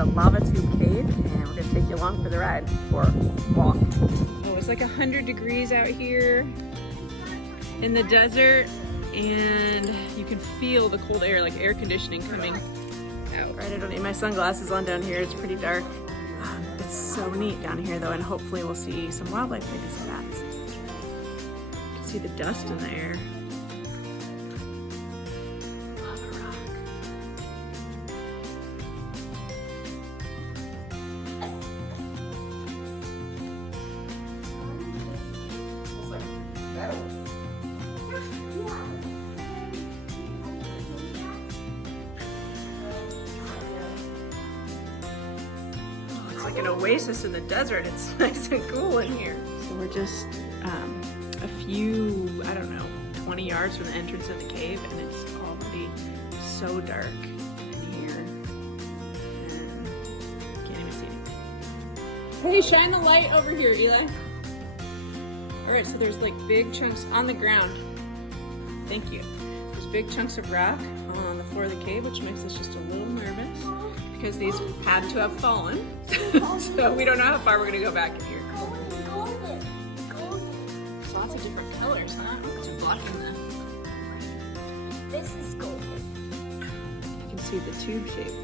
to Lava Tube Cave, and we're gonna take you along for the ride or walk. Oh, it's like 100 degrees out here in the desert, and you can feel the cold air, like air conditioning coming out. Right, I don't need my sunglasses on down here. It's pretty dark. It's so neat down here though, and hopefully we'll see some wildlife, maybe some bats. You can see the dust in the air. Lava rock. It's like an oasis in the desert. It's nice and cool in here. So we're just a few, I don't know, 20 yards from the entrance of the cave, and it's already so dark in here. And can't even see anything. Hey, shine the light over here, Eli. All right, so there's like big chunks on the ground. Thank you. There's big chunks of rock on the floor of the cave, which makes us just a little nervous because these had to have fallen. So we don't know how far we're gonna go back in here. Golden. There's lots of different colors, huh? What's blocking them? This is golden. You can see the tube shape.